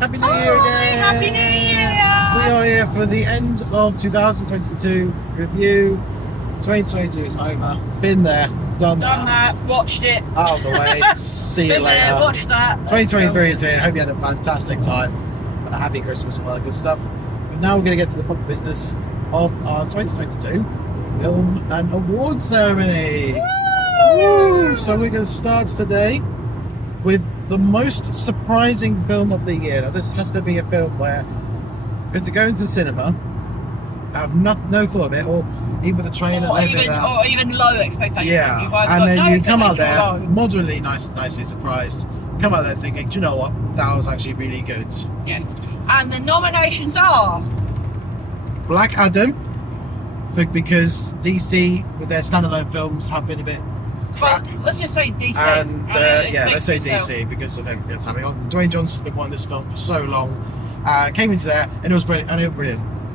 Happy New Year again! Happy New Year! We are here for the end of 2022 review. 2022 is over. Been there, done that, watched it. Out of the way. See you Been later. there, watched that. 2023 is here. Hope you had a fantastic time and a happy Christmas and all that good stuff. But now we're going to get to the proper business of our 2022 film and awards ceremony. Woo! So we're going to start today with the most surprising film of the year. Now this has to be a film where you have to go into the cinema, have no thought of it, or either the trailers or even low expectations. Yeah, and then you come out there moderately nicely surprised. Come out there thinking, do you know what? That was actually really good. Yes. And the nominations are Black Adam, because DC with their standalone films have been a bit crap. Well, let's just say DC. And let's say DC because of everything that's happening on. Dwayne Johnson's been wanting this film for so long. Came into there and it was brilliant.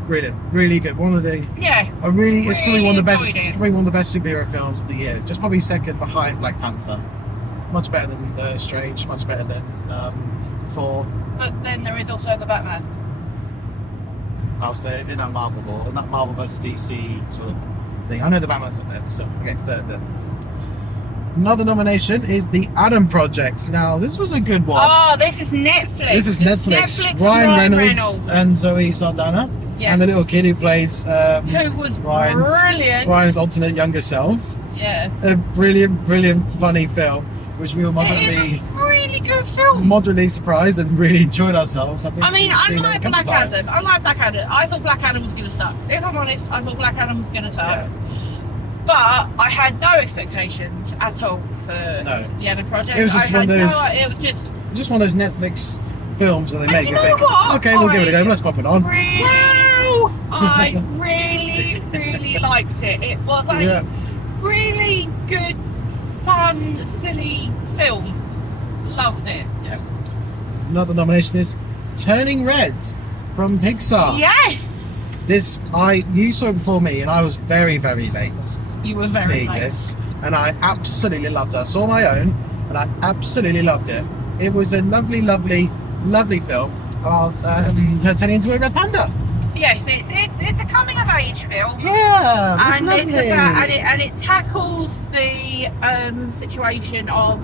Brilliant, really good. One of the it's probably one of the best. Probably one of the best superhero films of the year. Just probably second behind Black Panther. Much better than Strange. Much better than Thor. But then there is also the Batman. I was there in that Marvel versus DC sort of thing. I know the Batman's not there, but still, okay, third then. Another nomination is The Adam Project. Now, this was a good one. Oh, this is Netflix. This is Netflix. Ryan Reynolds and Zoe Saldana. Yes. And the little kid who plays... who was brilliant. Ryan's alternate younger self. Yeah. A brilliant, funny film, which we were moderately... It is a really good film. Moderately surprised and really enjoyed ourselves. I like Black Adam. I like Black Adam. I thought Black Adam was going to suck. If I'm honest, I thought Black Adam was going to suck. Yeah. But I had no expectations at all for the Adam Project. It was just one of those. It was just one of those Netflix films that they make. You think, okay, we'll give it a go. Let's pop it on. I really liked it. It was a really good, fun, silly film. Loved it. Yeah. Another nomination is Turning Red from Pixar. Yes. You saw it before me, and I was very late. You were very late. This, and I absolutely loved it. I saw my own, and I absolutely loved it. It was a lovely film about her turning into a red panda. Yes, it's a coming of age film. Yeah, and it's about it tackles the situation of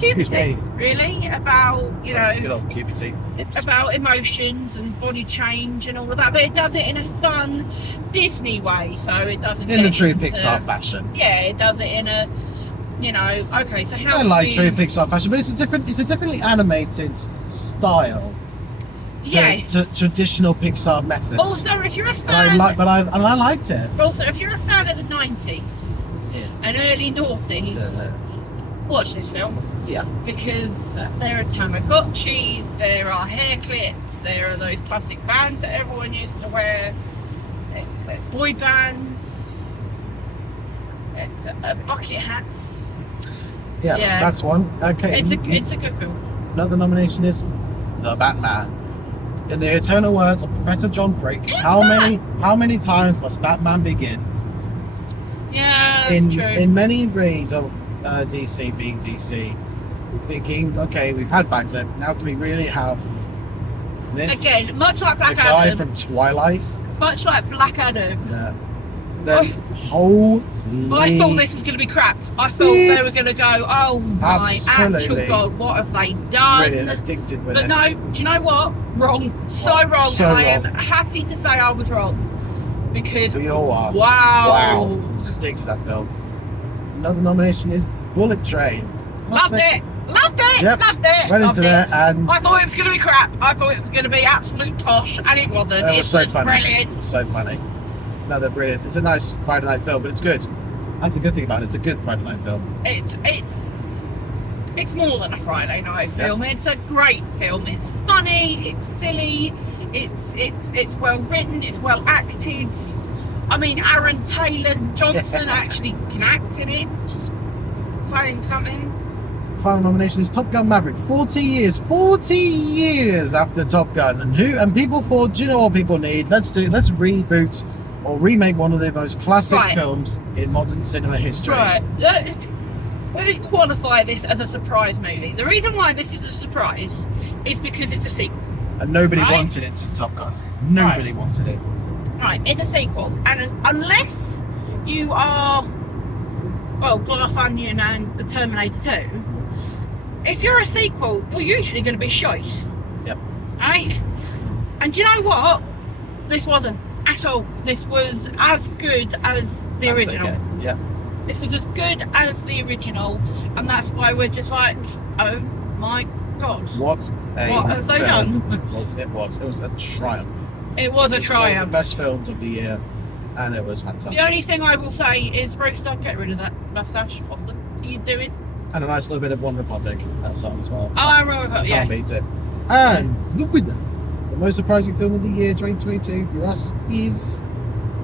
puberty, really, about good old puberty, about emotions and body change and all of that, but it does it in a fun Disney way, so it doesn't in the true Pixar fashion. Yeah, it does it in a okay, so how I like true Pixar fashion, but it's a differently animated style. To traditional Pixar methods. Also, if you're a fan, I liked it. Also, if you're a fan of the 90s and early noughties, watch this film. Yeah. Because there are Tamagotchis, there are hair clips, there are those classic bands that everyone used to wear, boy bands, bucket hats. Yeah, that's one. Okay. It's a good film. Another nomination is The Batman. In the eternal words of Professor John Frink, how many times must Batman begin? Yeah, that's true. In many reads of DC being DC, thinking, okay, we've had Batflip, now can we really have this? Again, much like Black Adam. The guy from Twilight. Much like Black Adam. Yeah. Then holy... I thought this was going to be crap. I thought they were going to go, oh my actual God, what have they done? Brilliant, addicted with it. But no, do you know what? Wrong. So wrong. So I wrong. am happy to say I was wrong. Because, we all are. Wow. Addicted to that film. Another nomination is Bullet Train. Loved it. Loved it. Went into there and... I thought it was going to be crap. I thought it was going to be absolute tosh, and it wasn't. It was so funny. Brilliant. So funny. No, they're brilliant. It's a nice Friday night film, but it's good. That's a good thing about it. It's a good Friday night film. It's more than a Friday night film. It's a great film. It's funny. It's silly. It's well written. It's well acted. I mean, Aaron Taylor Johnson actually can act in it. Just saying something. Final nomination is Top Gun Maverick. 40 years after Top Gun, and people thought, do you know what people need? Let's reboot or remake one of the most classic films in modern cinema history. Right. Let me qualify this as a surprise movie. The reason why this is a surprise is because it's a sequel. and nobody Right. wanted it to Top Gun. Nobody wanted it. Right, it's a sequel, and unless you are, well, Glass Onion and The Terminator 2, if you're a sequel, you're usually going to be shite. Yep. Right? And do you know what? This wasn't at all. This was as good as the That's original. okay. Yeah. This was as good as the original, and that's why we're just like, oh my god. What have they film. done? Well, it was a triumph. It was a One of the triumph. best films of the year, and it was fantastic. The only thing I will say is, Brewster, get rid of that mustache. What are you doing? And a nice little bit of One Republic, that song as well. Oh, I remember, yeah. Can't beat it. And the winner, the most surprising film of the year 2022 for us is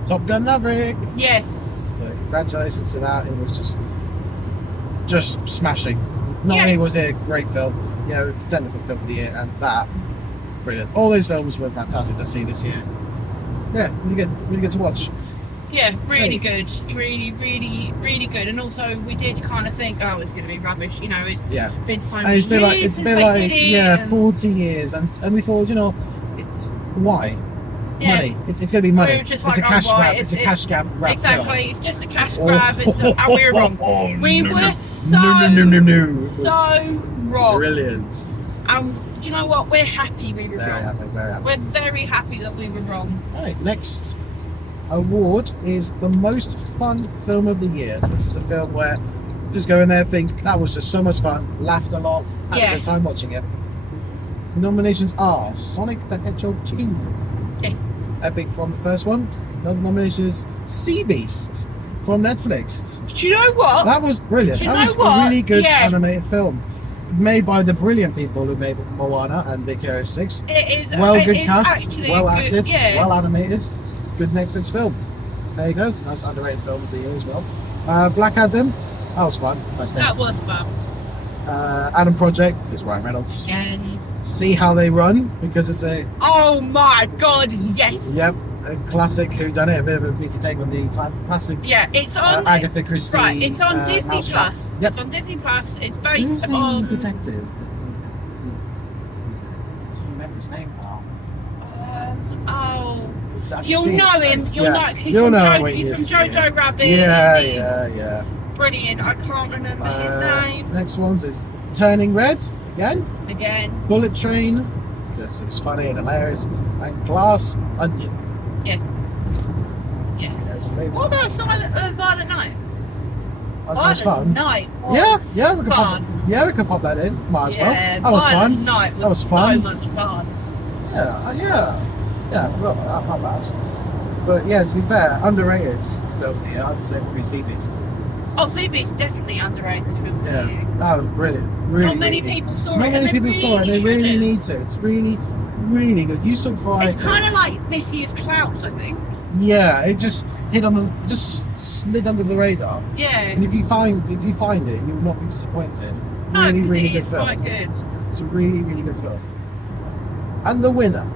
Top Gun Maverick. Yes. So congratulations to that. It was just smashing. Not only was it a great film, you know, contender for film of the year, and that brilliant. All those films were fantastic to see this year. Yeah, really good to watch. Yeah, really good. Really good. And also, we did kind of think, oh, it's going to be rubbish. You know, it's Yeah. been so And many it's been like years since they did it, and 40 years, and we thought, you know, why? Yeah. Money. It's going to be money. We were just It's a like, cash oh, grab. right, It's a cash grab. Exactly. It's just a cash Oh. grab. And we were wrong. Oh, We no, were no. so No. It was so wrong. brilliant. And do you know what? We're happy we were Very wrong. happy. Very happy. We're very happy that we were wrong. Right, next award is the most fun film of the year. So this is a film where you just go in there, think that was just so much fun, laughed a lot, had a good time watching it. Nominations are Sonic the Hedgehog 2, Yes. epic from the first one. Another nomination is Sea Beast from Netflix. Do you know what? That was brilliant. Do you That know was what? a really good Yeah. animated film. Made by the brilliant people who made Moana and Big Hero 6. It is. Well, it good is cast, actually well good, acted, yeah. well animated, good Netflix film. There you go, it's a nice underrated film of the year as well. Black Adam, that was fun. Nice bit. That was fun. Adam Project is Ryan Reynolds. Yeah. See How They Run, because it's a Oh my god, yes. a classic whodunit, a bit of a peeky take on the classic Yeah, it's on Agatha Christie. Right, it's on Disney Mousetrap. Plus. Yep. It's on Disney Plus. It's Who's based the on detective? I can't remember his name now. oh, I can you'll see know his him. face. You'll Yeah. know. He's You'll from, know when he's you from see Jojo him. Rabbit. Yeah, He's yeah. brilliant. I can't remember his name Next one's is Turning Red again. again. Bullet Train, because it was funny and hilarious, and Glass Onion. Yes. Yes. Yes, they- What about Violent Night? That was Violent fun. Night Yeah, was yeah, we could pop, fun. yeah, we could pop that in. Might as well. Yeah, That was Violent fun. Night That was so fun. much fun. Yeah. I forgot about that. Not bad. But yeah, to be fair, underrated film here. I'd say probably Sea Beast. Oh, Sea Beast definitely underrated film. of the Yeah, year. that was brilliant. Really, Not many really- people saw it. Not and many they people saw it. They really really should've. need to. It's really good. You saw it before I It's did. kind of like this year's Klaus, I think. Yeah, it just just slid under the radar. Yeah. And if you find it, you will not be disappointed. No, Really, because really it good is film. quite good. It's a really good film. And the winner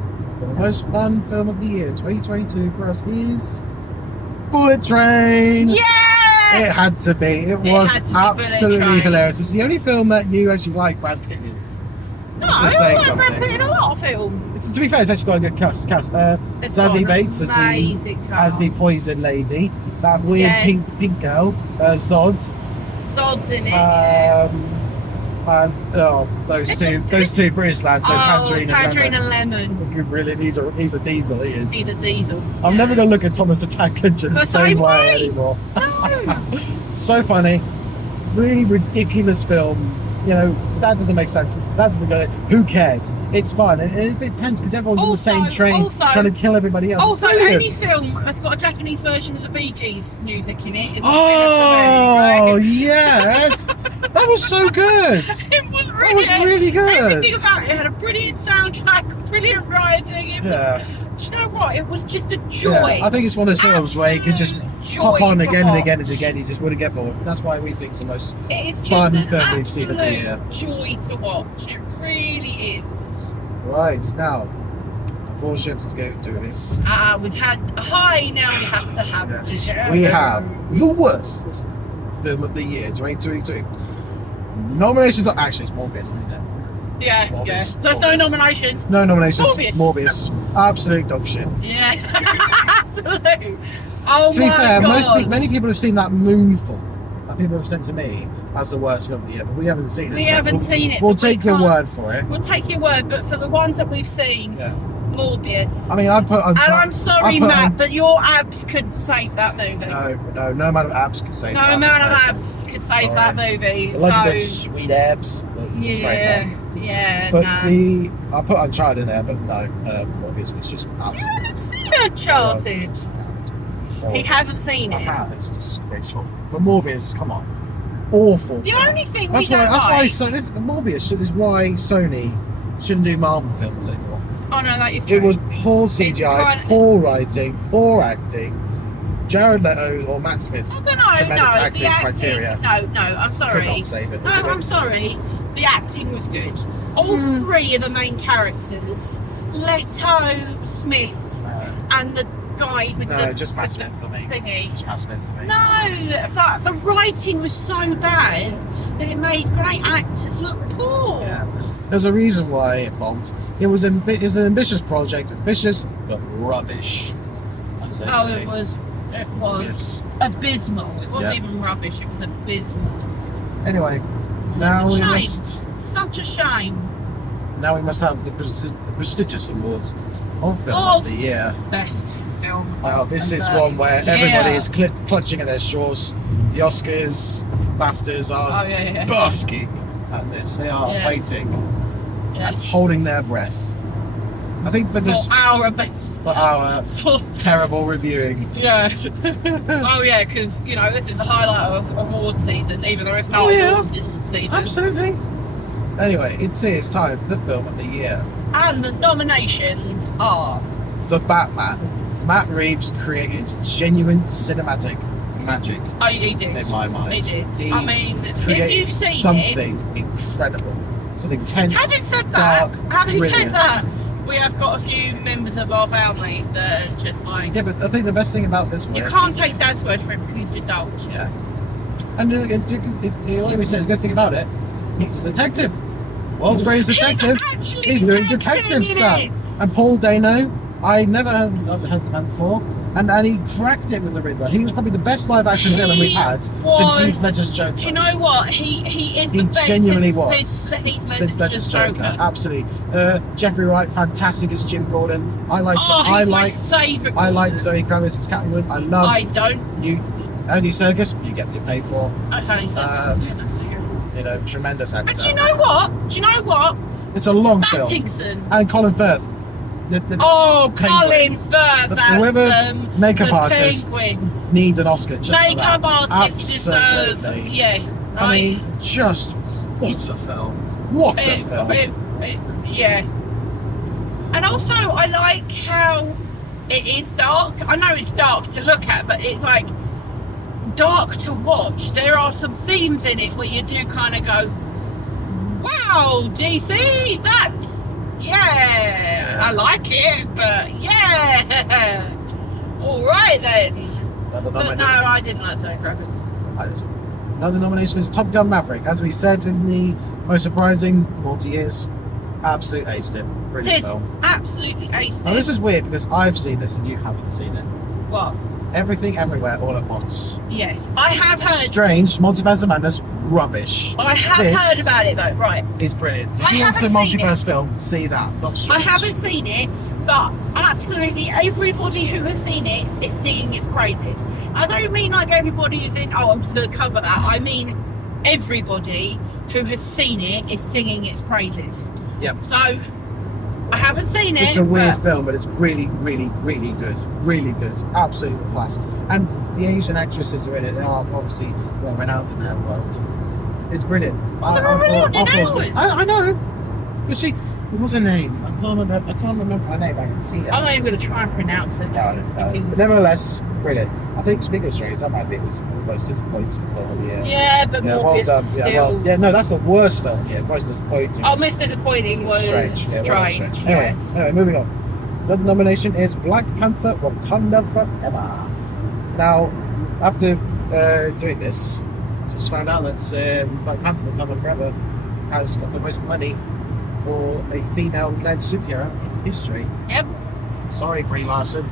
for the most fun film of the year 2022 for us is Bullet Train. Yeah. It had to be. It was had to be Bullet absolutely Train. hilarious. It's the only film that you actually like Brad Pitt in. No, Just I saying like Brad something. Pitt in a lot of films. To be fair, it's actually got a good cast. It's Zazie got an Bates amazing as the cast. poison lady. That weird Yes. pink girl, Zod. Zod's in it. And those two British lads, so Tangerine and Lemon. Brilliant. He's a diesel. He is. He's a diesel. I'm never gonna look at Thomas the Tank Engine the same way anymore. No. So funny, really ridiculous film. You know, that doesn't make sense. That doesn't go. Who cares? It's fun and it's a bit tense because everyone's on the same train trying to kill everybody else. Also, Brilliant. any film that's got a Japanese version of the Bee Gees music in it is Oh right? yes, that was so good. It was That was really good. Everything about it had a brilliant soundtrack, brilliant writing. It Yeah. was, do you know what? It was just a joy. Yeah, I think it's one of those films where you could just Absolute pop on joy again to and again and watch. again. You just wouldn't get bored. That's why we think it's the most It is just fun an film we've seen of the year. absolute joy to watch. It really is. Right now. Unfortunately, to go do this. We've had a high, now we have to have Yes, dessert. we have the worst film of the year 2022. Nominations are actually it's more best, isn't it? Yeah, Morbius. yeah. There's no Morbius. nominations. No nominations. Morbius. Morbius. Absolute dog shit. Yeah. Absolutely. Oh To be my fair, God. many people have seen that Moonfall. That people have said to me as the worst film of the year, but we haven't seen it. We so haven't seen it, We'll so we take your can't- word for it. We'll take your word, but for the ones that we've seen, Yeah. Morbius. I mean, I put on. And I'm sorry, I put Matt, on- but your abs couldn't save that movie. No amount of abs can save No that. amount of I'm afraid. abs could save Sorry. that movie. I like a good So, sweet abs. But I'm afraid yeah, not. yeah, But nah. I put Uncharted in there, but no, Morbius was just You absolutely. haven't seen Uncharted. He hasn't seen I it. have. It's disgraceful. But Morbius, come on, awful. The only thing That's we why. don't That's why. like. So this Morbius is why Sony shouldn't do Marvel films anymore. Oh no, that is true. It was poor CGI, kind of- poor writing, poor acting. Jared Leto or Matt Smith's I don't know. tremendous No, acting the acting. criteria No, I'm could sorry. not save it. No, I'm sorry. The acting was good. All three of the main characters, Leto, Smith, and the guy with No, the just Matt with Smith the for me. thingy. Just Matt Smith for me. No, but the writing was so bad that it made great actors look poor. Yeah. There's a reason why it bombed. It was an ambitious project, ambitious but rubbish, as they Oh, say. it was Yes. abysmal. It wasn't Yeah. even rubbish. It was abysmal. Anyway, now It's a we shame. must Such a shame. have the prestigious awards of film Of- of the year. Best film. Well, this of is the one where year. everybody is clutching at their straws. The Oscars, BAFTAs are Oh yeah, yeah. basking at this. They are Yes. waiting yeah. and holding their breath. I think for this, For our best. for our For- terrible reviewing. yeah. Oh yeah, because you know this is the highlight of award season, even though it's not Oh, yeah. award season. Absolutely. Anyway, it's time for the film of the year. And the nominations are The Batman. Matt Reeves created genuine cinematic magic oh, he did. in my mind. He did. He I mean, if created you've seen something incredible, something tense, having said that, dark, brilliant. we have got a few members of our family that are just like Yeah, but I think the best thing about this one, you can't take Dad's word for it because he's just old. Yeah, and let me say the good thing about it, he's a detective, world's greatest detective. He's doing detective stuff. And Paul Dano, I never heard the man before, and he cracked it with the Riddler. He was probably the best live action villain we've had since Heath Ledger's Joker. Do you know what? He is He the best genuinely since was Heath Ledger's Joker. Absolutely. Jeffrey Wright, fantastic as Jim Gordon. I liked He's my favourite. I liked Zoe Kravitz as Catwoman. I I loved don't. you. Andy Serkis, you get what you pay for. I only said You know, tremendous actor. and do you know what? It's a long film. Pattinson. And Colin Firth. Oh, Penguin. Colin Firth. Whoever makeup the artists Penguin. need an Oscar just for Makeup that. artists deserve. Absolutely. Yeah. I mean, just what a film! What a film! Yeah. And also, I like how it is dark. I know it's dark to look at, but it's like dark to watch. There are some themes in it where you do kind of go, "Wow, DC, that's yeah, I like it, but yeah, all right then." Another But no, nomination. I didn't like Zoe Kravitz. Another nomination is Top Gun Maverick. As we said in the most surprising 40 years, absolute aced it. Brilliant Did film. absolutely ace Now it. this is weird because I've seen this and you haven't seen it. What? Everything, Everywhere, All at Once. Yes, I have heard. Strange, Multiverse of Madness, rubbish. I have This heard about it though. Right. It's brilliant. If I you want a haven't seen multiverse film, see that. Not I Strange. haven't seen it, but absolutely everybody who has seen it is singing its praises. I don't mean like everybody who's in, oh, I'm just going to cover that. I mean everybody who has seen it is singing its praises. Yep. So, I haven't seen it. It's a weird but film, but it's really, really, really good. Really good. Absolute class. And the Asian actresses are in it. They are obviously well renowned in their world. It's brilliant. Well, they're renowned in thought it was ours. I know. But what was her name? I can't remember her name. I can see it. I'm not even going to try and pronounce it. No. But nevertheless, brilliant. I think speaking of Strange, that might be the most disappointing film of the year. Yeah, but Yeah, Morbius well done. still. No, that's the worst film. Yeah, most disappointing. Oh, was most disappointing was Strange. Yeah, well done, Strange. Anyway, Yes. moving on. Another nomination is Black Panther: Wakanda Forever. Now, after doing this, just found out that Black Panther: Wakanda Forever has got the most money for a female-led superhero in history. Yep. Sorry, Brie Larson.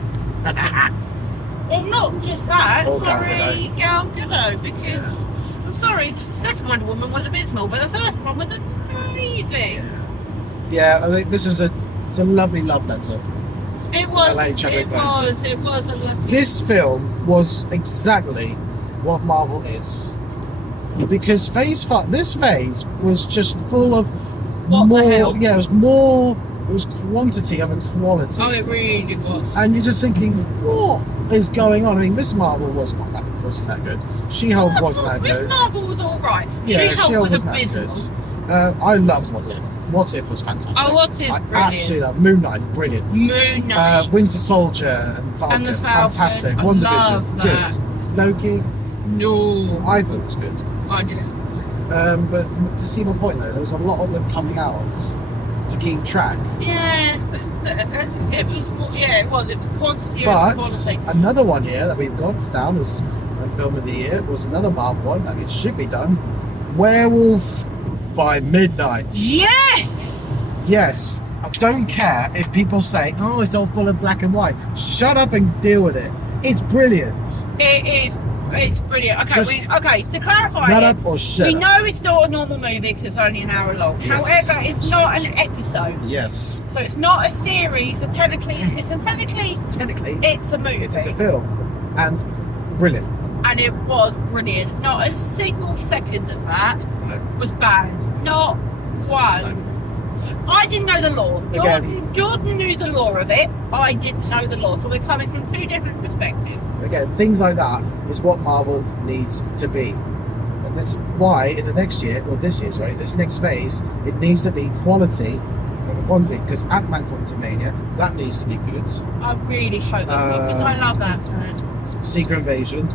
Well, not just that. Or Sorry, Gal Gadot, because I'm sorry, the second Wonder Woman was abysmal, but the first one was amazing. Yeah, I think this is it's a lovely love letter. It LA was. Chadwick Boseman. It was a lovely. This film was exactly what Marvel is. Because this phase was just full of What more. the hell? Yeah, it was more. It was quantity over quality. Oh, it really was. And you're just thinking, what is going on? I mean, Miss Marvel wasn't that good. She-Hulk wasn't that good. Miss Marvel was all right. Yeah, She-Hulk was wasn't abysmal. that good. I loved What If. What If was fantastic. Oh, What If, I brilliant. absolutely loved Moon Knight, brilliant. Moon Knight. Winter Soldier and Falcon, And the Falcon. fantastic. I WandaVision, love that. good. Loki, No, I thought it was good. I didn't. But to see my point though, there was a lot of them coming out to keep track. Yeah, it was more. Yeah, it was. It was quantity over But quality. another one here that we've got down as a film of the year was another Marvel one that it should be done. Werewolf by Midnight. Yes. Yes, I don't care if people say, "Oh, it's all full of black and white." Shut up and deal with it. It's brilliant. It is. It's brilliant. Okay, Just okay. To clarify, Shut up or shut we up. know it's not a normal movie because it's only an hour long. Yes, However, it's not an episode, Yes, so it's not a series. So technically, it's a movie. it is a film, and brilliant. And it was brilliant. Not a single second of that No. was bad. Not one. I didn't know the lore. Jordan knew the lore of it. I didn't know the lore. So we're coming from two different perspectives. Again, things like that is what Marvel needs to be. And that's why in the next year, or this year, sorry, this next phase, it needs to be quality over quantity. Because Ant-Man Quantumania, that needs to be good. I really hope that's good because I love that man. Secret Invasion,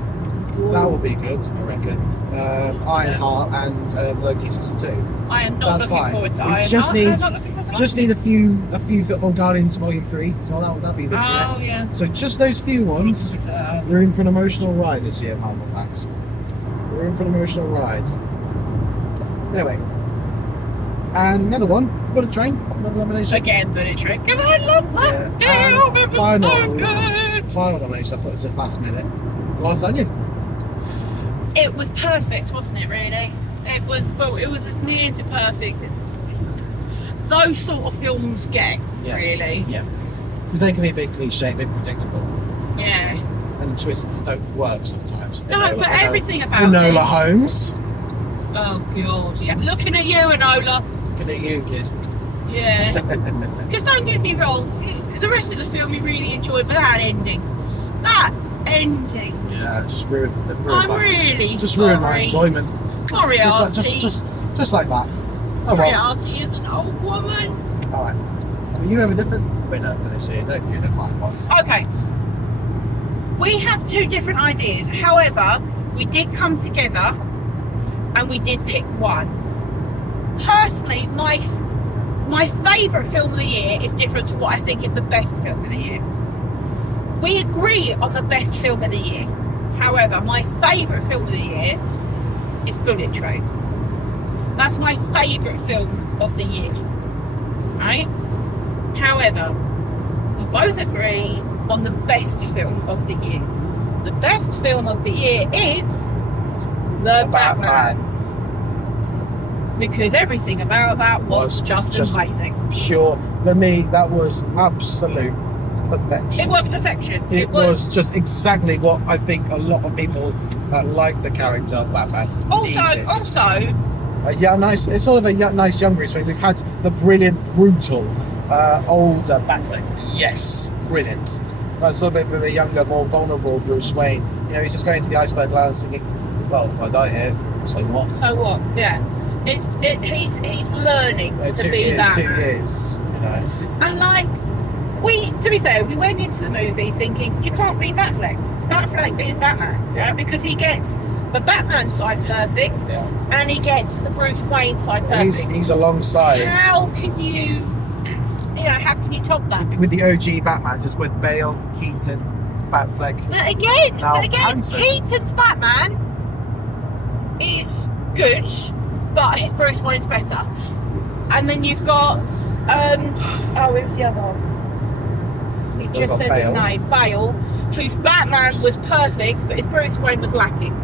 that will be good, I reckon. Ironheart and Loki season 2. I am not That's looking fine. forward to We Iron just Heart. need- I'm not looking forward to Just need a few for Guardians Volume 3 as well. That'll be this year. Oh yeah. So just those few ones. You're in for an emotional ride this year, Marvel fans. We're in for an emotional ride. Anyway, and another one, Bullet Train, another nomination. Again, Bullet Train. Because I love that Yeah, film. It was so good. Final nomination. I put this at last minute. Glass Onion. It was perfect, wasn't it? Really, it was. Well, it was as near to perfect as those sort of films get. Yeah. Really. Yeah. Because they can be a bit cliche, a bit predictable, Yeah. and the twists don't work sometimes. No, but everything about Enola it. Holmes. Oh God, yeah. Looking at you, Enola. Looking at you, kid. Yeah. Because don't get me wrong, the rest of the film you really enjoyed, but that ending. Yeah, just ruined I'm my, really just sorry. ruined my enjoyment. Moriarty. Just like that. Oh well. Moriarty is an old woman. All right. Well, you have a different winner for this year, don't you? Than mine one. Okay. We have two different ideas. However, we did come together and we did pick one. Personally, my favourite film of the year is different to what I think is the best film of the year. We agree on the best film of the year. However, my favourite film of the year is Bullet Train. That's my favourite film of the year. Right? However, we both agree on the best film of the year. The best film of the year is The Batman. Because everything about that was just amazing. Pure. For me, that was absolute perfection. It was perfection. It was just exactly what I think a lot of people that like the character of Batman needed. Also, It's sort of a nice young Bruce Wayne. We've had the brilliant, brutal, older Batman. Yes, brilliant. But sort of with a younger, more vulnerable Bruce Wayne. You know, he's just going to the Iceberg Lounge thinking, well, if I die here, so what? So what? Yeah. He's learning to be that. 2 years, you know. And like, to be fair, we went into the movie thinking, you can't beat Batfleck. Batfleck is Batman, Yeah. right? Because he gets the Batman side perfect, Yeah. and he gets the Bruce Wayne side perfect. He's alongside How can you top that? with the OG Batmans. It's with Bale, Keaton, Batfleck. But again, Now, Hanson. Keaton's Batman is good, but his Bruce Wayne's better. And then you've got who's the other one? He We've just got said his Bale. name, Bale, whose Batman was perfect, but his Bruce Wayne was lacking.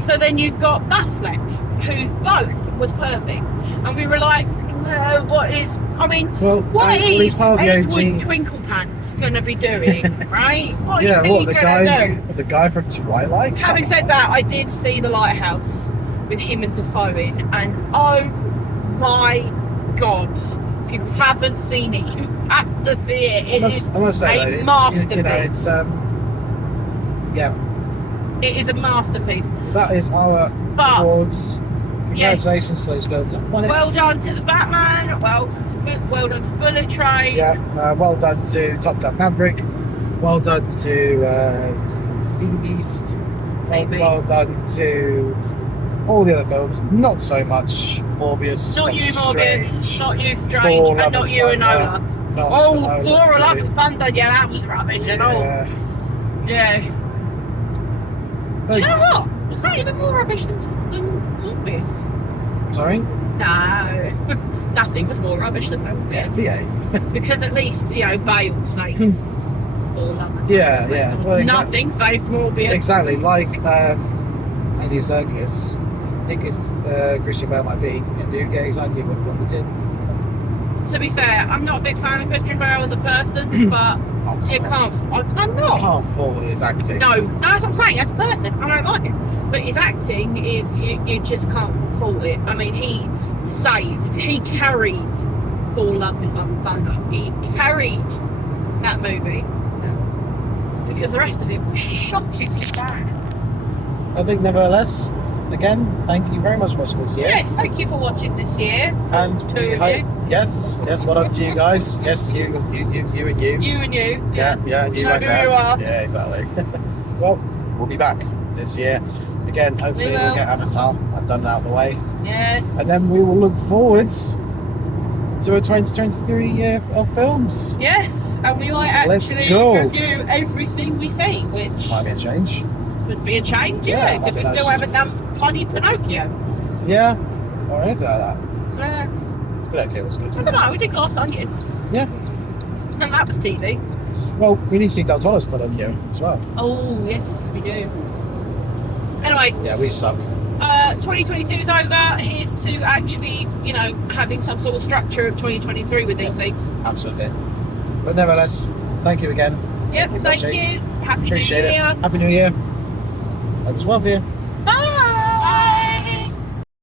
So then you've got Batfleck, who both was perfect, and we were like, no, what is? I mean, Well, what at least is part of the Edward OG Twinklepants going to be doing, right? What is Yeah, he what the going to guy? do? The guy from Twilight. Having said that, I did see The Lighthouse with him and Defoe in, and oh my god, if you haven't seen it, you have to see it. I must say, a though, masterpiece. You know, it's yeah, It is a masterpiece. that is our But awards. yes, Congratulations to those films. well done to the Batman. Well done to Bullet Train. Yeah, well done to Top Gun Maverick. Well done to Sea Beast. Sea Beast. Well done to all the other films. Not so much Morbius. Not you, Doctor Morbius. Strange, Not you, Thor, Strange. Love And not and you, Thunder. Enola. Not Oh, Enola Thor, too. Love and Thunder. Yeah, that was rubbish. And all. Yeah. But Do you know what? Was that even more rubbish than Morbius? Sorry? No. Nothing was more rubbish than Morbius. Yeah. Because at least, you know, Bale saved Thor, Love and Yeah, Thunder. yeah. Well, Nothing saved Morbius. Exactly. Like Andy Serkis. I think it's Christian Bale might be. And do get exactly what on the tin. To be fair, I'm not a big fan of Christian Bale as a person, but you can't. I'm not. Can't fault his acting. No, that's what I'm saying. As a person, I don't like it. But his acting is, you just can't fault it. I mean, he carried Thor Love and Thunder. He carried that movie. Because the rest of it was shockingly bad. I think, nevertheless, again, thank you very much for watching this year. Yes, thank you for watching this year. And Two we of hope, you. yes, well done to you guys. Yes, you and you. You and you. Yeah, and you You know right who there. you are. Yeah, exactly. Well, we'll be back this year. Again, hopefully We will. we'll get Avatar. I've done that out of the way. Yes. And then we will look forwards to a 2023 year of films. Yes, and we might Let's actually go. review everything we see, which Might be a change. would be a change, Yeah, yeah, because we that's- still haven't done bloody Pinocchio. Yeah, or anything like that. Uh, Pinocchio was good. I don't know, we did Glass Onion, Yeah. and that was TV. Well, we need to see Del Toro's Pinocchio as well. Oh, yes, we do. Anyway, Yeah, we suck. 2022 is over. Here's to actually, you know, having some sort of structure of 2023 with these things. Absolutely. But nevertheless, thank you again. Yep, for thank watching. you. Happy Appreciate New it. Year. Happy New Year. Hope it's well for you.